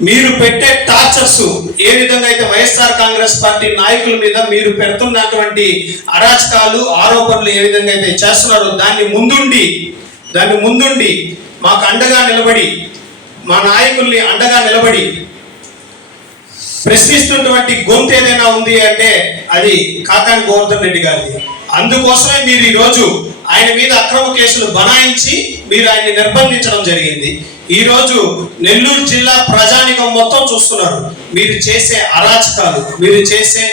మీరు పెట్టే టార్చర్స్ ఏ విధంగా అయితే వైఎస్ఆర్ కాంగ్రెస్ పార్టీ నాయకుల మీద మీరు పెడుతున్నటువంటి అరాచకాలు ఆరోపణలు ఏ విధంగా అయితే చేస్తున్నారో దాన్ని ముందుండి దాన్ని ముందుండి మాకు అండగా నిలబడి మా నాయకుల్ని అండగా నిలబడి ప్రశ్నిస్తున్నటువంటి గొంతు ఏదైనా ఉంది అంటే అది కాకాని గోవర్ధన్ రెడ్డి గారిది. అందుకోసమే మీరు ఈరోజు ఆయన మీద అక్రమ కేసులు బనాయించి మీరు ఆయన్ని నిర్బంధించడం జరిగింది. ఈరోజు నెల్లూరు జిల్లా ప్రజానికం మొత్తం చూస్తున్నారు. మీరు చేసే అరాచకాలు మీరు చేసే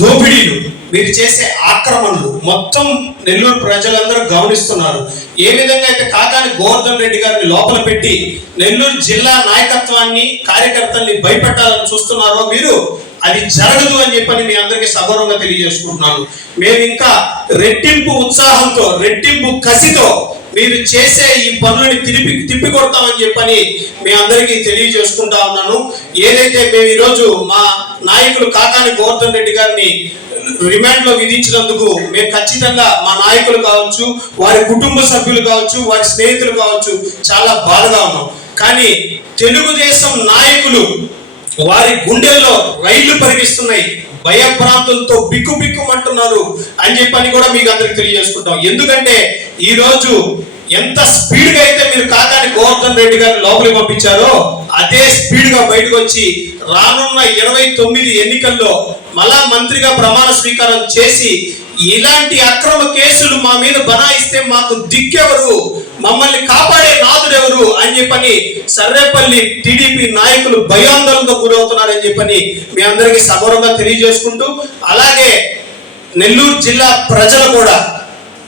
దోపిడీలు మీరు చేసే ఆక్రమణలు మొత్తం నెల్లూరు ప్రజలందరూ గమనిస్తున్నారు. ఏ విధంగా అయితే కాకాని గోవర్ధన్ రెడ్డి గారిని లోపల పెట్టి నెల్లూరు జిల్లా నాయకత్వాన్ని కార్యకర్తల్ని భయపెట్టాలని చూస్తున్నారో మీరు అది జరగదు అని చెప్పని మీ అందరికీ సగౌరవంగా తెలియజేసుకుంటున్నాను. మేము ఇంకా రెట్టింపు ఉత్సాహంతో రెట్టింపు కసితో మీరు చేసే ఈ పనులని తిరిపి తిప్పి కొడతామని చెప్పని మీ అందరికీ తెలియజేసుకుంటా ఉన్నాను. ఏదైతే మేము ఈరోజు మా నాయకులు కాకాని గోవర్ధన్ రెడ్డి గారిని రిమాండ్లో విధించినందుకు మేము ఖచ్చితంగా మా నాయకులు కావచ్చు వారి కుటుంబ సభ్యులు కావచ్చు వారి స్నేహితులు కావచ్చు చాలా బాధగా ఉన్నాం. కానీ తెలుగుదేశం నాయకులు వారి గుండెల్లో రైళ్ళు పరిగిస్తున్నాయి. భయభ్రాంతులతో బిక్కు బిక్కుమంటున్నారు అని చెప్పని కూడా మీకు అందరికి తెలియజేసుకుంటాం. ఎందుకంటే ఈ రోజు ఎంత స్పీడ్గా అయితే మీరు కాకాని గోవర్ధన్ రెడ్డి గారిని లోపలికి పంపించారో అదే స్పీడ్గా బయటకు వచ్చి రానున్న ఇరవై తొమ్మిది ఎన్నికల్లో మళ్ళా మంత్రిగా ప్రమాణ స్వీకారం చేసి ఇలాంటి అక్రమ కేసులు మా మీద బనాయిస్తే మాకు దిక్కెవరు? మమ్మల్ని కాపాడే నాదుడెవరు అని చెప్పని సర్రేపల్లి టీడీపీ నాయకులు భయాందోళనకు గురవుతున్నారని చెప్పని మీ అందరికీ సగౌరవంగా తెలియజేసుకుంటూ అలాగే నెల్లూరు జిల్లా ప్రజలు కూడా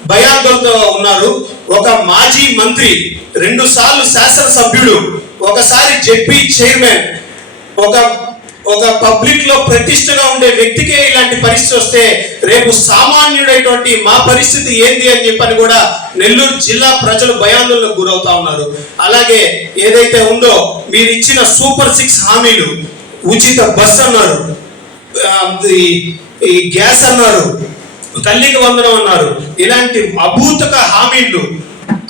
భయాందోళనతో ఉన్నారు. ఒక మాజీ మంత్రి రెండు సార్లు శాసనసభ్యుడు ఒకసారి జెడ్పీ చైర్మన్ ఒక ఒక పబ్లిక్లో ప్రతిష్టగా ఉండే వ్యక్తికే ఇలాంటి పరిస్థితి వస్తే రేపు సామాన్యుడైనటువంటి మా పరిస్థితి ఏంది అని చెప్పని కూడా నెల్లూరు జిల్లా ప్రజలు భయాందోళనకు గురవుతా ఉన్నారు. అలాగే ఏదైతే ఉందో మీరు ఇచ్చిన సూపర్ సిక్స్ హామీలు ఉచిత బస్ అన్నారు ఈ- ఈ గ్యాస్ అన్నారు తల్లికి వందనం అన్నారు ఇలాంటి అభూతక హామీలు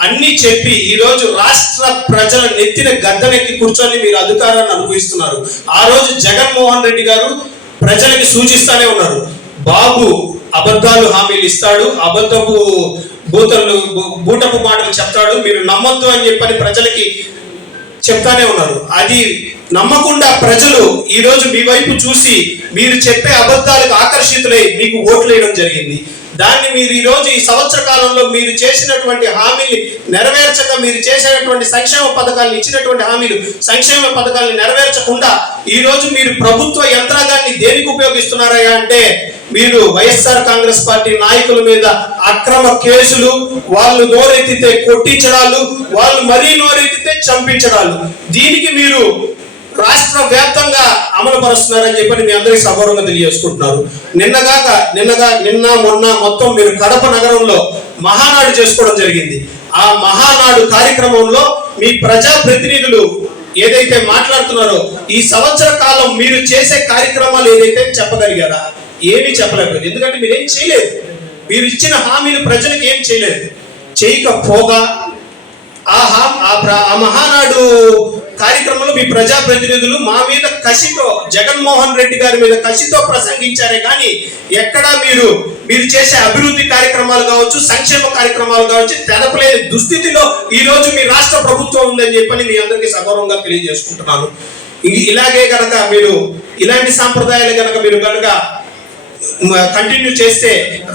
అన్ని చెప్పి ఈ రోజు రాష్ట్ర ప్రజల నెత్తిన గద్దెనెక్కి కూర్చొని మీరు అధికారాన్ని అనుభవిస్తున్నారు. ఆ రోజు జగన్మోహన్ రెడ్డి గారు ప్రజలకి సూచిస్తానే ఉన్నారు. బాబు అబద్ధాలు హామీలు ఇస్తాడు అబద్ధపు బూతలు బూటపు మాటలు చెప్తాడు మీరు నమ్మొద్దు అని చెప్పని ప్రజలకి చెప్తానే ఉన్నారు. అది నమ్మకుండా ప్రజలు ఈ రోజు మీ వైపు చూసి మీరు చెప్పే అబద్ధాలకు ఆకర్షితులై మీకు ఓట్లు వేయడం జరిగింది. దాన్ని మీరు ఈ రోజు ఈ సంవత్సర కాలంలో మీరు చేసినటువంటి హామీని నెరవేర్చక మీరు చేసినటువంటి సంక్షేమ పథకాలను ఇచ్చినటువంటి హామీలు సంక్షేమ పథకాలను నెరవేర్చకుండా ఈ రోజు మీరు ప్రభుత్వ యంత్రాంగాన్ని దేనికి ఉపయోగిస్తున్నారయ్యా అంటే మీరు వైఎస్ఆర్ కాంగ్రెస్ పార్టీ నాయకుల మీద అక్రమ కేసులు వాళ్ళు నోరెత్తితే కొట్టించడాలు వాళ్ళు మరీ నోరెత్తితే చంపించడాలు. దీనికి మీరు రాష్ట్ర వ్యాప్తంగా అమలు పరుస్తున్నారని మీ అందరికీ సగౌరవంగా తెలియజేసుకుంటున్నారు. నిన్నగాక నిన్నగా నిన్న మొన్న మొత్తం మీరు కడప నగరంలో మహానాడు చేసుకోవడం జరిగింది. ఆ మహానాడు కార్యక్రమంలో మీ ప్రజా ప్రతినిధులు ఏదైతే మాట్లాడుతున్నారో ఈ సంవత్సర కాలం మీరు చేసే కార్యక్రమాలు ఏదైతే చెప్పగలిగారా? ఏమీ చెప్పలేకపోయింది ఎందుకంటే మీరు ఏం చేయలేదు. మీరు ఇచ్చిన హామీలు ప్రజలకు ఏం చేయలేదు. చేయకపోగా ఆహా ఆ మహానాడు కార్యక్రమంలో మీ ప్రజాప్రతినిధులు మా మీద కసితో జగన్మోహన్ రెడ్డి గారి మీద కసితో ప్రసంగించారే కానీ ఎక్కడా మీరు మీరు చేసే అభివృద్ధి కార్యక్రమాలు కావచ్చు సంక్షేమ కార్యక్రమాలు కావచ్చు తెలపలేని దుస్థితిలో ఈ రోజు మీ రాష్ట్ర ప్రభుత్వం ఉందని చెప్పని మీ అందరికీ సగౌరవంగా తెలియజేసుకుంటున్నాను. ఇలాగే కనుక మీరు ఇలాంటి సాంప్రదాయాలు గనక మీరు కనుక కంటిన్యూ చేస్తే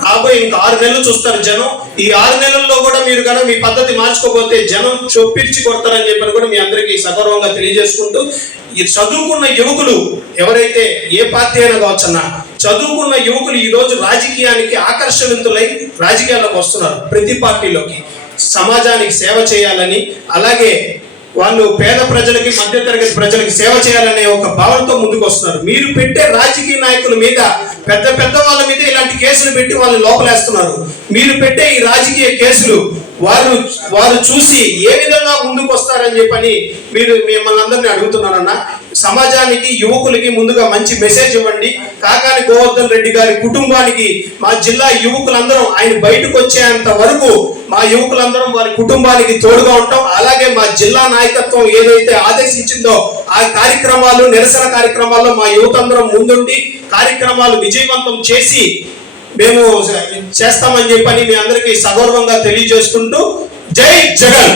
రాబోయే ఇంకా ఆరు నెలలు చూస్తారు జనం. ఈ ఆరు నెలల్లో కూడా మీరు కనుక మీ పద్ధతి మార్చుకోకపోతే జనం చొప్పించి కొడతారని చెప్పని కూడా మీ అందరికీ సగౌరవంగా తెలియజేసుకుంటూ ఈ చదువుకున్న యువకులు ఎవరైతే ఏ పార్టీ అయినా కావచ్చన్నా చదువుకున్న యువకులు ఈ రోజు రాజకీయానికి ఆకర్షవంతులై రాజకీయాల్లోకి వస్తున్నారు. ప్రతి పార్టీలోకి సమాజానికి సేవ చేయాలని అలాగే వాళ్ళు పేద ప్రజలకి మధ్యతరగతి ప్రజలకి సేవ చేయాలనే ఒక భావనతో ముందుకు వస్తున్నారు మీరు పెట్టే రాజకీయ నాయకుల మీద పెద్ద పెద్ద వాళ్ళ మీద ఇలాంటి కేసులు పెట్టి వాళ్ళు లోపలేస్తున్నారు. మీరు పెట్టే ఈ రాజకీయ కేసులు వారు వారు చూసి ఏ విధంగా ముందుకు వస్తారని చెప్పని మీరు మిమ్మల్ని అందరినీ అడుగుతున్నారన్నా సమాజానికి యువకులకి ముందుగా మంచి మెసేజ్ ఇవ్వండి. కాకాని గోవర్ధన్ రెడ్డి గారి కుటుంబానికి మా జిల్లా యువకులందరం ఆయన బయటకు వచ్చేంత వరకు మా యువకులందరం వారి కుటుంబానికి తోడుగా ఉంటాం. అలాగే మా జిల్లా నాయకత్వం ఏదైతే ఆదేశించిందో ఆ కార్యక్రమాలు నిరసన కార్యక్రమాల్లో మా యువతందరం ముందుండి కార్యక్రమాలు విజయవంతం చేసి మేము చేస్తామని చెప్పని మీ అందరికీ సగౌరవంగా తెలియజేసుకుంటూ జై జగన్!